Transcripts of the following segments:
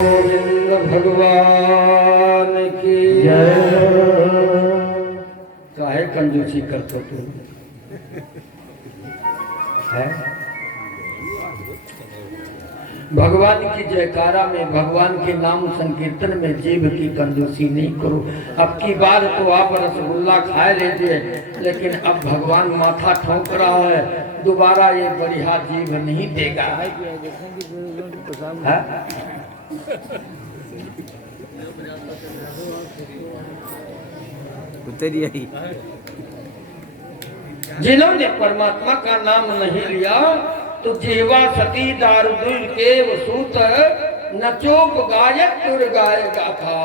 गोविंद भगवान की जय। काहे कंजूसी करते तुम है? भगवान की जयकारा में, भगवान के नाम संकीर्तन में जीव की कंजूसी नहीं करो। अब की बार तो आप रसगुल्ला खा लीजिए, लेकिन अब भगवान माथा ठोक रहा है, दोबारा ये बढ़िया जीव नहीं देगा है? जिन्होंने परमात्मा का नाम नहीं लिया तो जीवा सती दारुदुल के वसूत नचोप गायक तुर गाएगा था।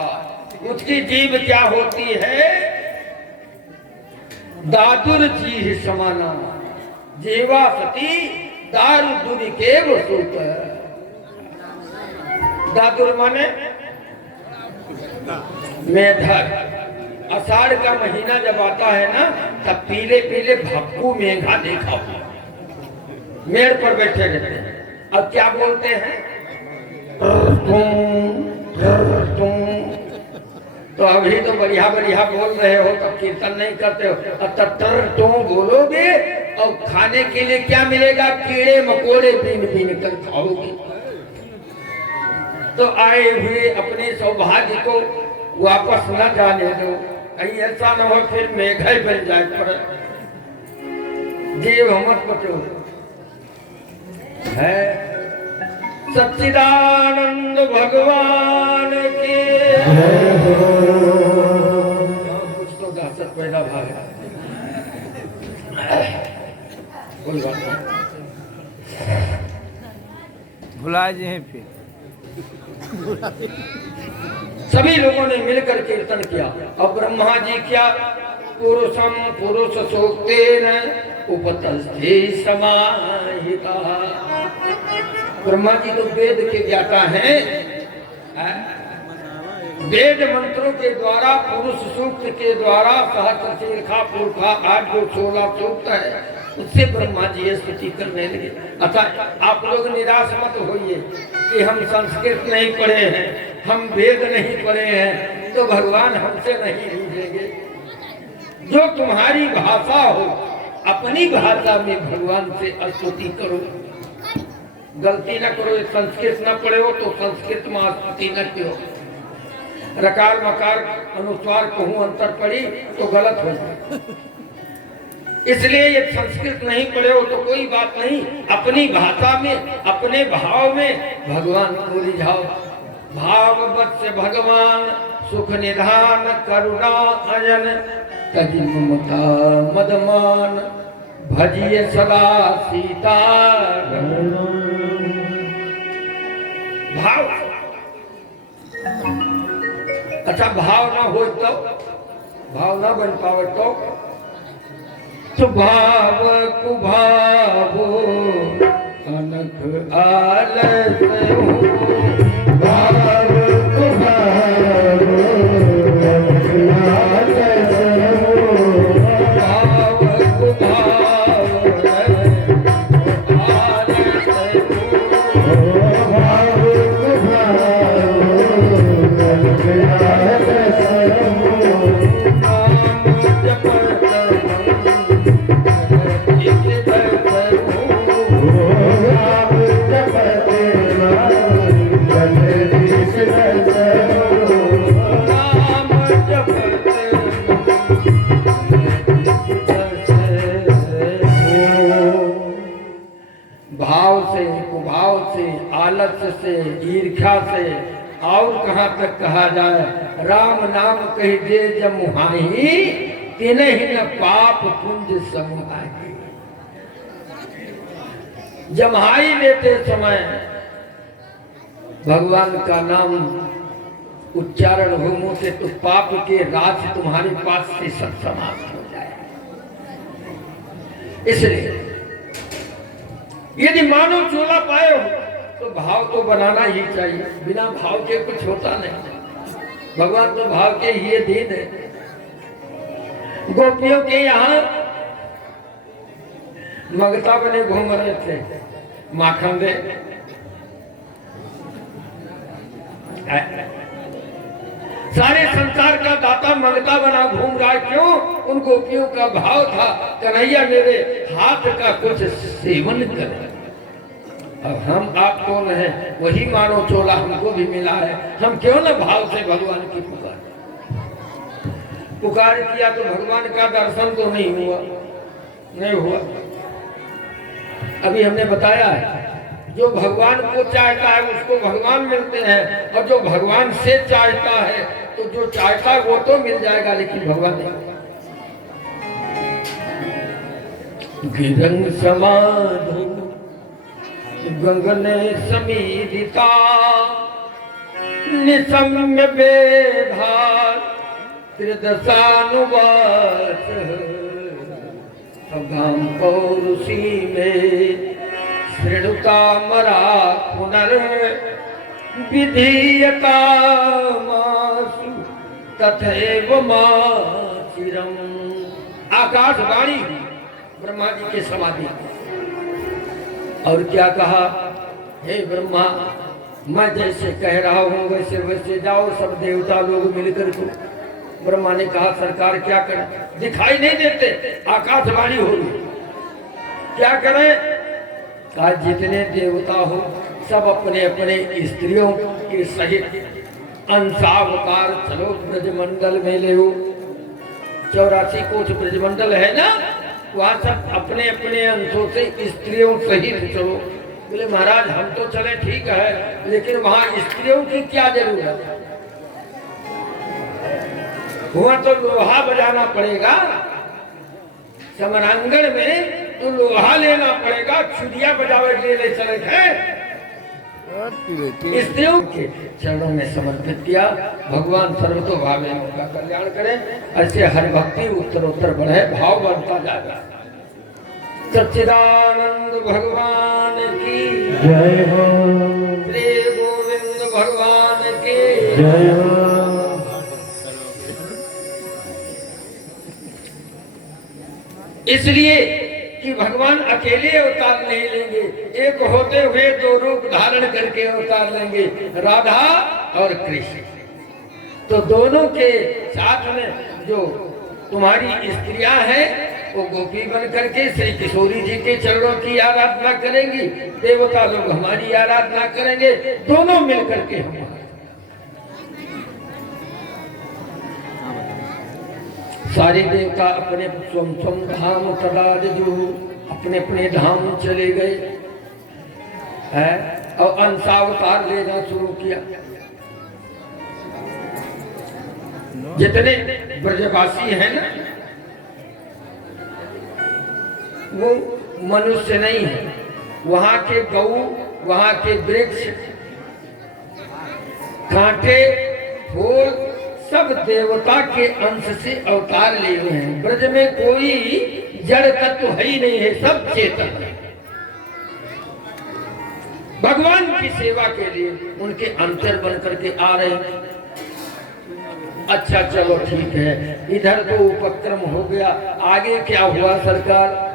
उसकी जीव क्या होती है? दादुर जी समाना। जीवा सती दारुदुल के वसूत। दादुर माने मेढक। आषाढ़ का महीना जब आता है ना, तब पीले पीले भक्कू मेघा देखा मेड़ पर बैठे रहते हैं। अब क्या बोलते हैं? तो अभी तो बढ़िया बढ़िया बोल रहे हो, तब कीर्तन नहीं करते हो। अब तब तुम बोलोगे और खाने के लिए क्या मिलेगा? कीड़े मकोड़े बीन बीन कर खाओगे। तो आए हुए अपने सौभाग्य को वापस न जाने दो। कहीं ऐसा न हो फिर मेघा बन जाए पर जीव मत बचो है। सच्चिदानंद भगवान की कुछ तो दहशत पैदा भाग कोई बात नहीं, भुला जाए फिर। सभी लोगों ने मिलकर कीर्तन किया। और ब्रह्मा जी क्या? पुरुषम पुरुष सूक्तेन उपतस्थे समाहिता। ब्रह्मा जी तो वेद के ज्ञाता हैं। वेद मंत्रों के द्वारा, पुरुष सूक्त के द्वारा, सहस्र शीर्षा पुरखा 8 जो 16 सूक्त है, उससे ब्रह्मा जी स्तुति करने लगे। अतः आप लोग निराश मत होइए कि हम संस्कृत नहीं पढ़े हैं, हम वेद नहीं पढ़े हैं, तो भगवान हमसे नहीं पूछेंगे। जो तुम्हारी भाषा हो, अपनी भाषा में भगवान से स्तुति करो। गलती न करो, संस्कृत न पढ़े हो तो संस्कृत में स्तुति न करो। रकार मकार अनुस्वार कहूं अंतर पड़ी तो गलत हो जाए। इसलिए ये संस्कृत नहीं पढ़े हो तो कोई बात नहीं, अपनी भाषा में, अपने भाव में भगवान को रिझाओ। भाववत से भगवान सुख निधान करुणा अयन तजि ममता मदमान भजिए सदा सीता। भाव अच्छा, भाव ना हो तो, भाव ना बन पावे तो भाव कुभावो अनख आलस हो। भाव कुभावो अनख आलस हो। भाव कुभावो अनख आलस हो। भाव कुभावो अनख आलस हो। भाव से, कुभाव से, आलस्य से, ईर्ष्या से, और कहां तक कहा जाए? राम नाम कह दे जमुहाई, तिन्हि न पाप पुंज समुहाई। जमुहाई लेते समय भगवान का नाम उच्चारण हो मुंह से तो पाप के राज तुम्हारे पास से सब समाप्त हो जाए। इसलिए यदि मानो चोला पाए हो तो भाव तो बनाना ही चाहिए। बिना भाव के कुछ होता नहीं। भगवान तो भाव के ही अधीन है। गोपियों के यहाँ मगता बने घूम रहे थे, माखन दे। सारे संसार का दाता मंगता बना घूम रहा है, क्यों? उन गोपियों का भाव था कन्हैया मेरे हाथ का कुछ सेवन करे। अब हम आप कौन है? वही मानो चोला हमको भी मिला है, हम क्यों ना भाव से भगवान की पुकार किया तो भगवान का दर्शन तो नहीं हुआ। अभी हमने बताया है, जो भगवान को चाहता है उसको भगवान मिलते हैं, और जो भगवान से चाहता है तो जो चाहता है वो तो मिल जाएगा, लेकिन भगवान नहीं। गिरंग समाधि गगने समीरिता निसम्य बेधार त्रिदशानुवास सभाम पौरुषी में श्रेणुता मरा पुनर् विधीयता मासु तथैव माचिरम। आकाशवाणी ब्रह्मा जी के समाधि, और क्या कहा? हे ब्रह्मा, मैं जैसे कह रहा हूँ वैसे वैसे जाओ सब देवता लोग मिलकर को। ब्रह्मा ने कहा सरकार क्या करें? दिखाई नहीं देते, आकाशवाणी हो रही, क्या करें? कहा जितने देवता हो सब अपने अपने स्त्रियों के सहित अंशावतार चलो ब्रजमंडल में ले। 84 कोष ब्रजमंडल है ना, वहाँ सब अपने अपने अंशों से स्त्रियों सहित चलो। बोले महाराज हम तो चले ठीक है, लेकिन वहाँ स्त्रियों की क्या जरूरत है? वहाँ तो लोहा बजाना पड़ेगा, समरांगण में तो लोहा लेना पड़ेगा, चुड़िया बजावे के लिए चले हैं। स्त्रियों के चरणों में समर्पित किया। भगवान सर्वतोभावे उनका कल्याण करें। ऐसे हर भक्ति उत्तरोत्तर बढ़े, भाव बढ़ता जाएगा। सच्चिदानंद भगवान की जय हो, श्री गोविंद भगवान की जय हो। इसलिए कि भगवान अकेले अवतार नहीं लेंगे, एक होते हुए दो रूप धारण करके अवतार लेंगे, राधा और कृष्ण। तो दोनों के साथ में जो तुम्हारी स्त्रियां हैं वो गोपी बन करके श्री किशोरी जी के चरणों की आराधना करेंगी, देवता लोग हमारी आराधना करेंगे, दोनों मिलकर के हम। सारे देवता अपने स्वम स्वम धाम तदाजु अपने अपने धाम चले गए है, और अंशावतार लेना शुरू किया। जितने ब्रजवासी हैं ना वो मनुष्य नहीं है, वहां के गऊ, वहां के वृक्ष, कांटे, फूल सब देवता के अंश से अवतार लिए हुए हैं। ब्रज में कोई जड़ तत्व है ही नहीं है, सब चेतन है। भगवान की सेवा के लिए उनके अंतर बन करके आ रहे हैं। अच्छा चलो ठीक है, इधर तो उपक्रम हो गया, आगे क्या हुआ सरकार?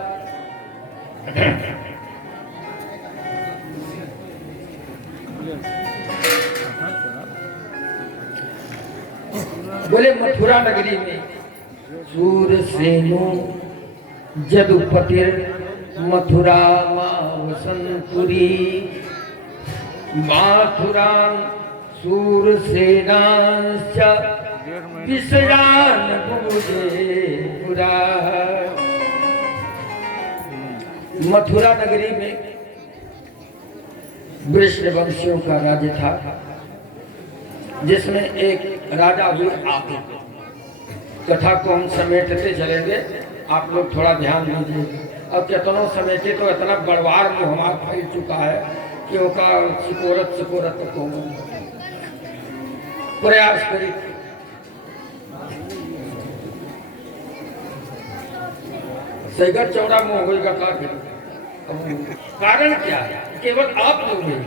बोले मथुरा नगरी में सूरसेनु जदुपतिर मथुरा वसंतपुरी माथुरा सूरसेनांश्च विषयान बुभुजे पुरा। मथुरा नगरी में वृषवंशियों का राज्य था, जिसमें एक राजा हुए आप। कथा को हम समेटते चलेंगे, आप लोग थोड़ा ध्यान दीजिए। अब कितनों समेटे तो इतना बड़वार में हमारा फैल चुका है कि उसका सिकोरत को प्रयास करी। सैगड़ चौड़ा मुंह होगा का कारण क्या है? केवल आप लोग नहीं।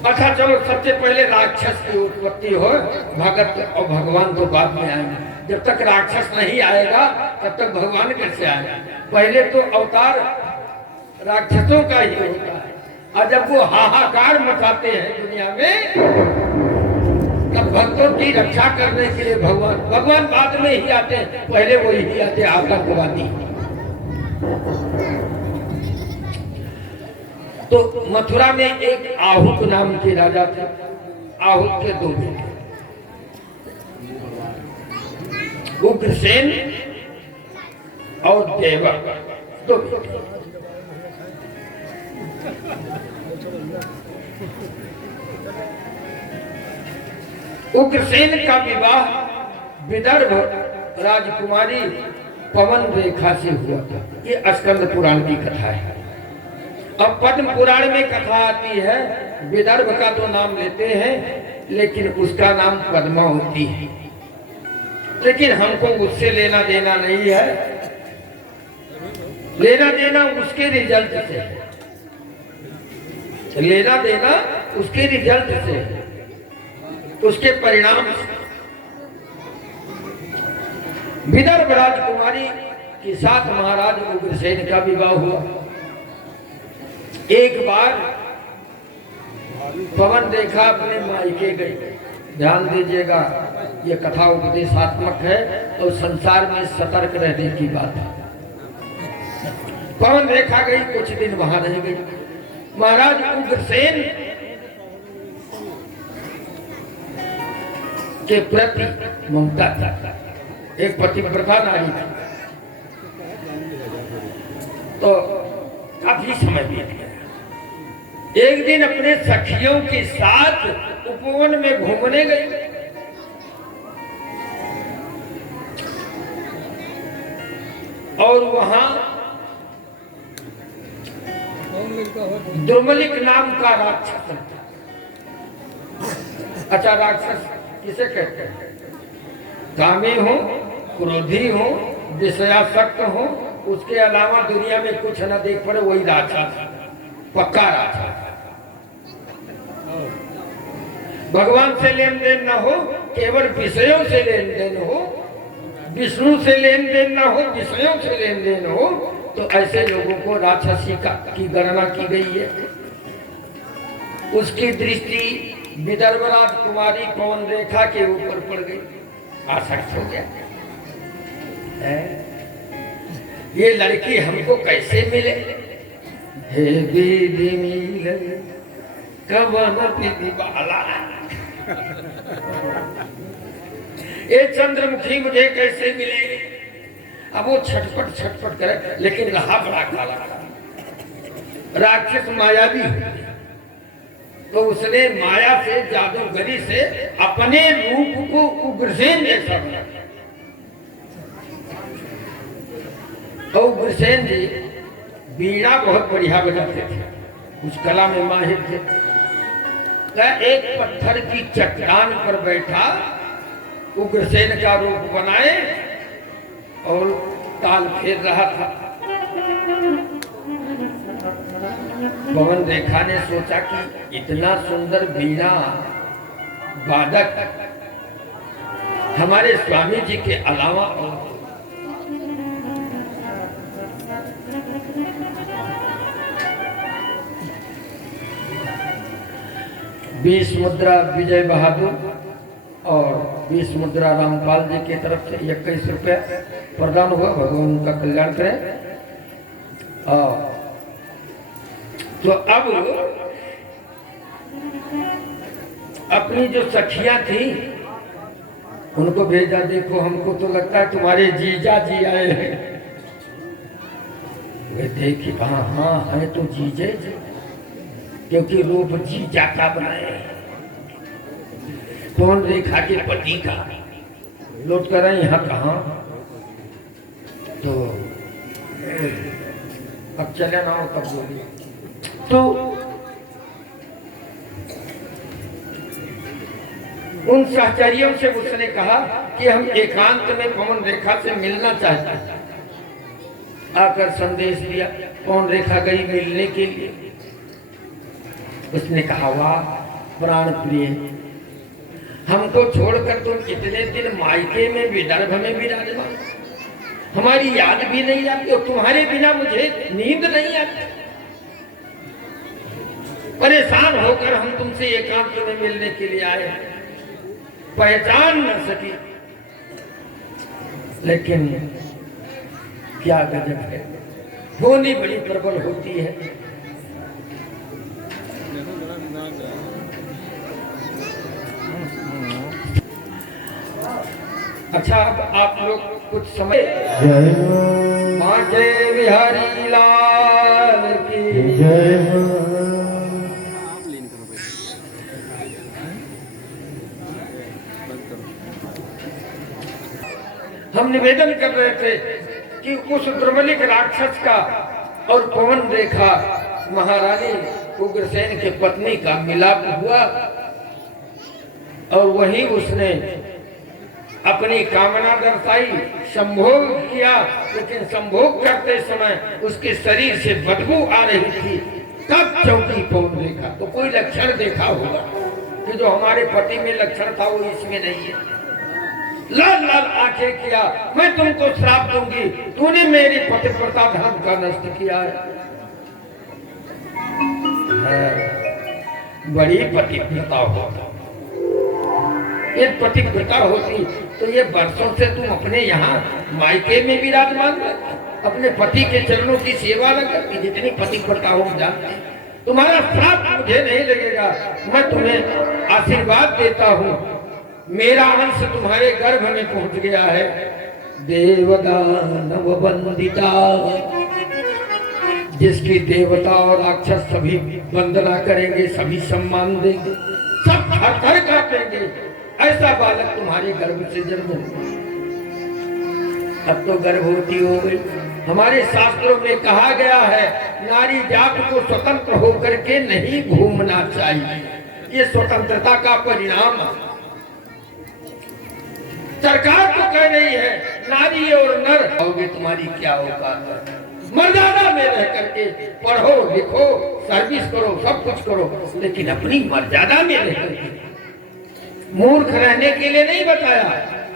अच्छा चलो, सबसे पहले राक्षस की उत्पत्ति हो, भगत और भगवान तो बाद में आएंगे। जब तक राक्षस नहीं आएगा तब तक भगवान कैसे आएगा? पहले तो अवतार राक्षसों का ही होता है, और जब वो हाहाकार मचाते हैं दुनिया में, तब भक्तों की रक्षा करने के लिए भगवान बाद में ही आते हैं, पहले वो ही आते आतंकवादी। तो मथुरा में एक आहुत नाम के राजा थे। आहुत के दो बेटे, उग्रसेन और देवक, दो बेटे। उग्रसेन का विवाह विदर्भ राजकुमारी पवन रेखा से हुआ था। ये स्कंद पुराण की कथा है। अब पद्म पुराण में कथा आती है, विदर्भ का तो नाम लेते हैं लेकिन उसका नाम पद्मा होती है। लेकिन हमको उससे लेना देना नहीं है, लेना देना उसके रिजल्ट से है, लेना देना उसके रिजल्ट से है, उसके परिणाम से। विदर्भ राजकुमारी के साथ महाराज उग्रसेन का विवाह हुआ। एक बार पवन रेखा अपने मायके गई। ध्यान दीजिएगा, ये कथा उपदेशात्मक है और संसार में सतर्क रहने की बात है। पवन रेखा गई, कुछ दिन वहां रह गई। महाराज उग्रसेन के प्रति ममता था, एक पतिव्रता नारी थी। तो काफी समय बीत गया। एक दिन अपने सखियों के साथ उपवन में घूमने गई। और वहां दुर्मलिक नाम का राक्षस था। अच्छा, राक्षस किसे कहते हैं? कामी हो, क्रोधी हो, विषयासक्त हो, उसके अलावा दुनिया में कुछ न देख पड़े, वही राक्षस, पक्का राक्षस। भगवान से लेन देन न हो, केवल विषयों से लेन देन हो, विष्णु से लेन देन न हो, विषयों से लेन देन हो, तो ऐसे लोगों को राक्षसी की गणना की गई है। उसकी दृष्टि विदर्भ राजकुमारी पवन रेखा के ऊपर पड़ गई, आसक्त हो गया। ये लड़की हमको कैसे मिले? हे विधि मिले कवन विधि बाला, ये चंद्रमुखी मुझे कैसे मिले? अब वो छटपट छटपट करे, लेकिन रहा बड़ा काला। राक्षस मायावी, तो उसने माया से, जादूगरी से अपने रूप को उग्रसेन जैसा बना। तो उग्रसेन जी बीड़ा बहुत बढ़िया बजाते थे, उस कला में माहिर थे। एक पत्थर की चट्टान पर बैठा उग्रसेन का रूप बनाए और ताल फेर रहा था। पवन रेखा ने सोचा कि इतना सुंदर बीड़ा वादक हमारे स्वामी जी के अलावा और 20 मुद्रा विजय बहादुर और 20 मुद्रा रामपाल जी की तरफ से 21 रुपया प्रदान हुआ। भगवान उनका कल्याण करें। तो अब अपनी जो सखियां थी उनको भेजा, देखो हमको तो लगता है तुम्हारे जीजा जी आए हैं। वे देखी, हाँ हाँ है तो जीजे जी, क्योंकि रूप जीजा का बनाए, पवन रेखा के पति का। लौट कर आए यहाँ कहाँ, तो अब चले ना हो तब बोलिए। तो उन सहचर्यों से उसने कहा कि हम एकांत में पवन रेखा से मिलना चाहते हैं। आकर संदेश दिया, पवन रेखा गई मिलने के लिए। उसने कहा, वाह प्राण प्रिय, हमको छोड़कर तुम इतने दिन मायके में विदर्भ में विराजमान, हमारी याद भी नहीं आती और तुम्हारे बिना मुझे नींद नहीं आती। परेशान होकर हम तुमसे एकांत में मिलने के लिए आए, पहचान न सकी, लेकिन क्या गजब है, होनी बड़ी प्रबल होती है। अच्छा, अब आप लोग कुछ समय माँ बिहारी लाल की जय। हम निवेदन कर रहे थे कि उस दुर्बलिक राक्षस का और पवन रेखा महारानी उग्रसेन के पत्नी का मिलाप हुआ और वहीं उसने अपनी कामना दर्शाई, संभोग किया, लेकिन संभोग करते समय उसके शरीर से बदबू आ रही थी। तब चौकी पवन रेखा, तो कोई लक्षण देखा होगा कि जो हमारे पति में लक्षण था वो इसमें नहीं है। लाल लाल आंखें किया, मैं तुमको श्राप दूंगी, तूने मेरी पतिव्रता धर्म का नष्ट किया है। बड़ी पतिव्रता होता, ये पतिव्रता होती तो ये वर्षों से तुम अपने यहाँ मायके में विराजमान अपने पति के चरणों की सेवा न करती। जितनी पतिव्रता हो जानती, तुम्हारा श्राप मुझे नहीं लगेगा। मैं तुम्हें आशीर्वाद देता हूँ, मेरा अंश तुम्हारे गर्भ में पहुंच गया है। देवदानव वंदिता, जिसकी देवता और राक्षस सभी वंदना करेंगे, सभी सम्मान देंगे, सब थर-थर कांपेंगे, ऐसा बालक तुम्हारे गर्भ से जन्म। अब तो गर्भवती हो गई। हमारे शास्त्रों में कहा गया है, नारी जात को स्वतंत्र होकर के नहीं घूमना चाहिए, ये स्वतंत्रता का परिणाम। सरकार तो कह रही है नारी और नर होगे, तुम्हारी क्या औकात है। मर्यादा में रह करके पढ़ो लिखो, सर्विस करो, सब कुछ करो, लेकिन अपनी मर्यादा में रह करके। मूर्ख रहने के लिए नहीं बताया,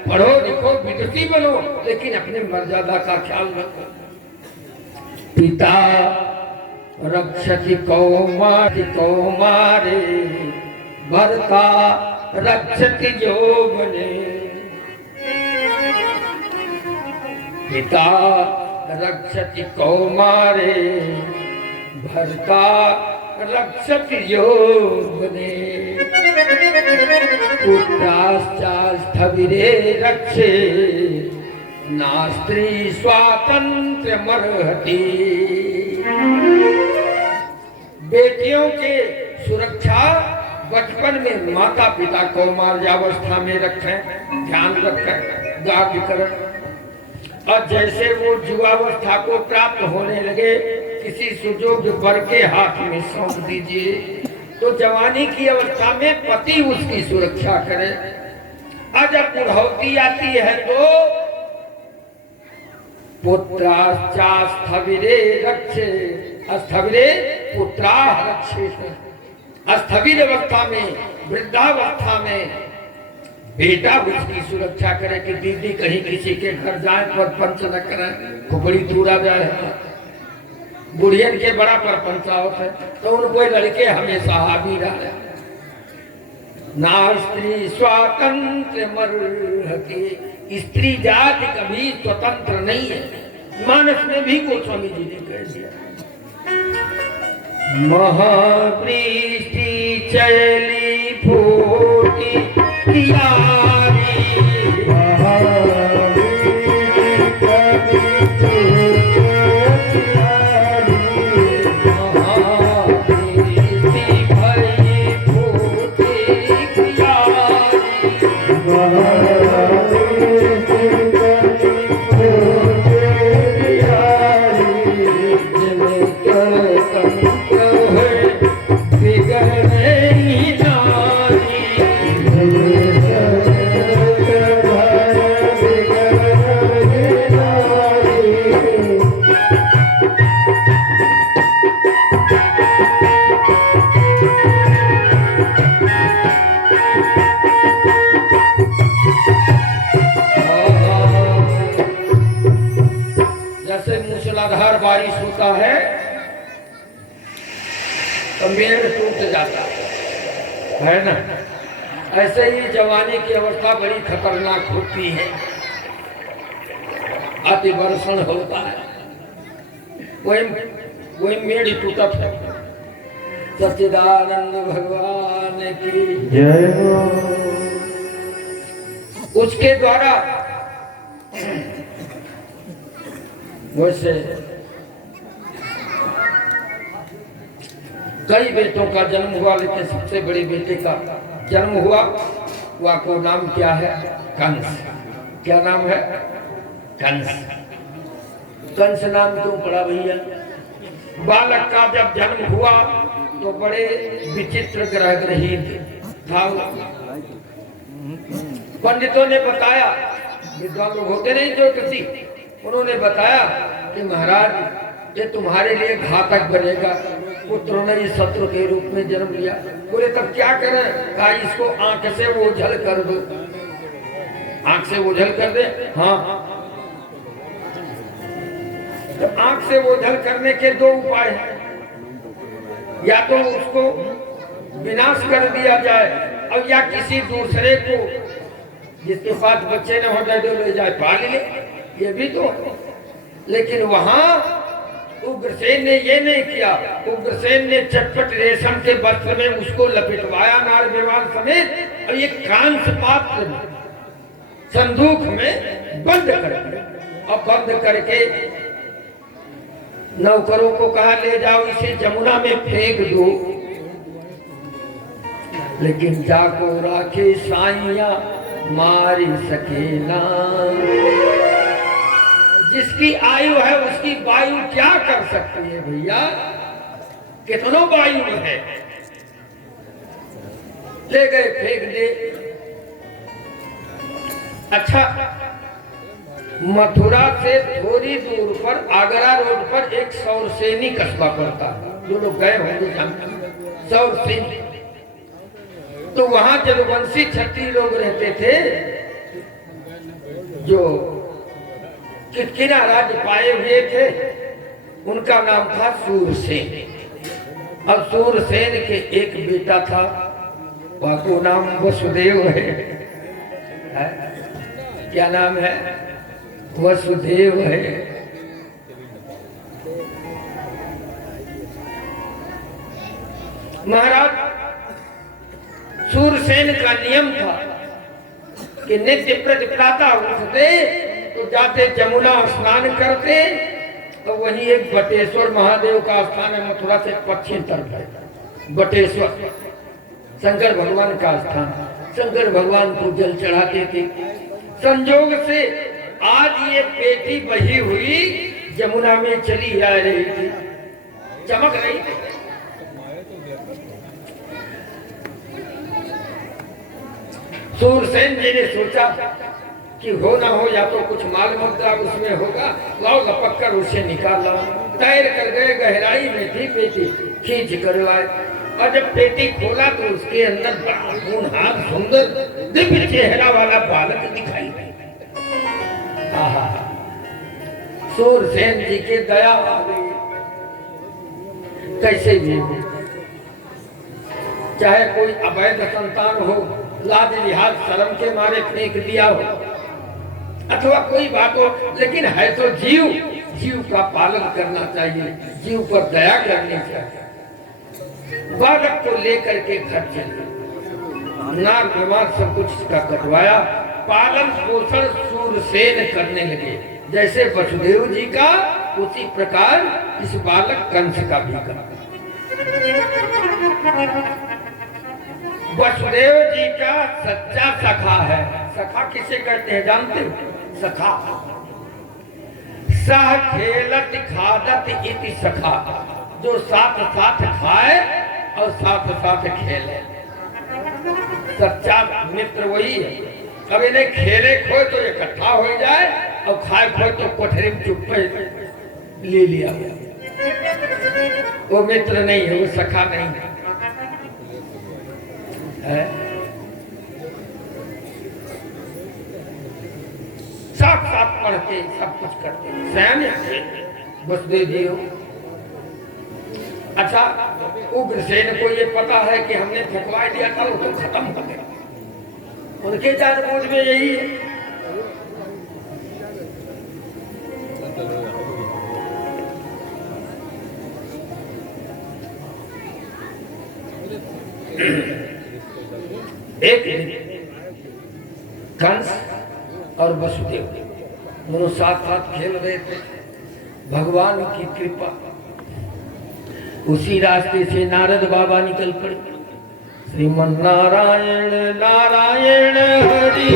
पढ़ो लिखो विदुषी बनो, लेकिन अपनी मर्यादा का ख्याल रखो। पिता रक्षति कौमारी कौमारे, भर्ता रक्षति यौवने। पिता रक्षति कौमारे, भर्ता रक्षति यौवने। पुत्राश्चास्थविरे रक्षे, नास्त्री स्वातंत्र्यमर्हति। बेटियों के सुरक्षा बचपन में माता पिता कौमार्यावस्था में रखें, ध्यान रखें, गार्ड करें। और जैसे वो युवावस्था को प्राप्त होने लगे, किसी सुजोग वर के हाथ में सौंप दीजिए, तो जवानी की अवस्था में पति उसकी सुरक्षा करे। और जब बुढ़ौती आती है तो पुत्राश्चास्थविरे रक्षे, अस्थविरे पुत्राः रक्षेत। अस्थविर अवस्था में, वृद्धावस्था में बेटा उसकी सुरक्षा करे कि दीदी कहीं किसी के घर जाए पर पंच न करें, खुपड़ी दूरा जाए। बुढ़ियन के बड़ा परपंचा होता है, तो उनको लड़के हमेशा हावी रहे। नास्त्री स्वातंत्र मर्हति, स्त्री जाति कभी स्वतंत्र नहीं है। मानस में भी गोस्वामी जी ने कह दिया। महावृष्टि चली फूटी यारी, बिगड़े ही ना पेड़ टूट जाता है ना। ऐसे ही जवानी की अवस्था बड़ी खतरनाक होती है, अति वर्षण होता है, वही मेड़ टूटा था। सच्चिदानंद भगवान की जय हो। उसके द्वारा वैसे कई बेटों का जन्म हुआ, लेकिन सबसे बड़े बेटे का जन्म हुआ, वह को नाम क्या है? कंस। क्या नाम है? कंस। कंस नाम क्यों पड़ा भैया? बालक का जब जन्म हुआ तो बड़े विचित्र ग्रह ग्रहीत था। पंडितों ने बताया, विद्वान लोग होते नहीं जो किसी, उन्होंने बताया कि महाराज ये तुम्हारे लिए घातक बनेगा। पुत्रों ने इस शत्रु के रूप में जन्म लिया। बोले तब क्या करें? कहा इसको आंख से ओझल कर दो। आंख से ओझल कर दे? हाँ। तो आंख से ओझल करने के दो उपाय हैं, या तो उसको विनाश कर दिया जाए और या किसी दूसरे को जिसके पास बच्चे न हो जाए ले जाए पाल ले, ये भी तो। लेकिन वहां उग्रसेन ने ये नहीं किया। उग्रसेन ने चटपट रेशम के वस्त्र में उसको लपेटवाया नार विमान समेत, और ये कांस पात्र में संदूक में बंद कर दिया। और बंद करके नौकरों को कहा ले जाओ इसे जमुना में फेंक दो। लेकिन जाको राखे साइया मारी सके ना। जिसकी आयु है उसकी वायु क्या कर सकती है भैया? कितनों वायु है। ले गए फेंक दे। अच्छा, मथुरा से थोड़ी दूर पर आगरा रोड पर एक सौरसेनी कस्बा पड़ता है, जो लोग गए होंगे जानते। सौरसेनी, तो वहां जदुवंशी क्षत्रिय लोग रहते थे, जो किटकिना राज्य पाए हुए थे। उनका नाम था सूरसेन। अब सूरसेन के एक बेटा था, वह को नाम वसुदेव है। क्या नाम है? वसुदेव है। महाराज सूरसेन का नियम था कि नित्य प्रतिप्रातः उठते तो जाते जमुना स्नान करते, तो वहीं एक बटेश्वर महादेव का स्थान है, मथुरा से पश्चिम तरफ है बटेश्वर, शंकर भगवान का स्थान। शंकर भगवान को जल चढ़ाते थे। संयोग से आज ये बेटी बही हुई जमुना में चली आ रही थी, चमक रही थी। सूरसेन जी ने सोचा कि हो ना हो, या तो कुछ माल मुद्रा उसमें होगा, लाओ लपक कर उसे निकाल लाओ। तैर कर गए, गहराई में थी पेटी, खींच कर लाए। और जब पेटी खोला तो उसके अंदर बड़ा होनहार सुंदर दिव्य चेहरा वाला बालक दिखाई दिया। आहा, सूरसेन जी के दया आ गई। कैसे भी हो, चाहे कोई अवैध संतान हो, लाज लिहाज शर्म के मारे फेंक दिया हो, अथवा कोई बात हो, लेकिन है तो जीव, जीव का पालन करना चाहिए, जीव पर दया करनी चाहिए। बालक को लेकर के घर चले, नार बीमार सब कुछ का कटवाया, पालन पोषण सूरसेन करने लगे। जैसे वसुदेव जी का, उसी प्रकार इस बालक कंस का भी करा। वसुदेव जी का सच्चा सखा है। सखा किसे कहते हैं जानते हो? सखा सह खेलत खादत इति सखा, जो साथ साथ खाए और साथ साथ खेले। सच्चा मित्र वही है। अब इन्हें खेले खोए तो इकट्ठा हो जाए और खाए खोए तो कोठरी में चुप ले लिया। वो मित्र नहीं है, वो सखा नहीं है। साथ साथ पढ़ते सब कुछ करते, सैन्य वसुदेव जी हो। अच्छा, उग्रसेन को ये पता है कि हमने फेंकवा दिया था वो तो खत्म हो गया। उनके जानबूझ में यही है। एक दिन कंस और वसुदेव दोनों साथ साथ खेल रहे थे। भगवान की कृपा, उसी रास्ते से नारद बाबा निकल पड़े। श्रीमन नारायण नारायण हरि